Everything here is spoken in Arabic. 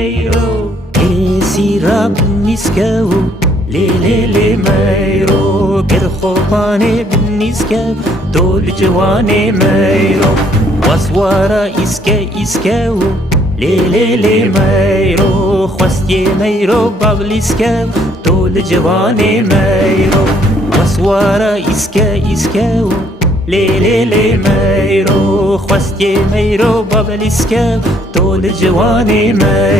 ميرو كيسي راب نسكو لي ميرو كرخوباني بالنسكو دول جواني ميرو واسوارا إسكو لي ميرو خواستي ميرو بابلسكو دول جواني ميرو واسوارا إسكو لي ميرو خواستي ميرو بابلسكو دول جواني ميرو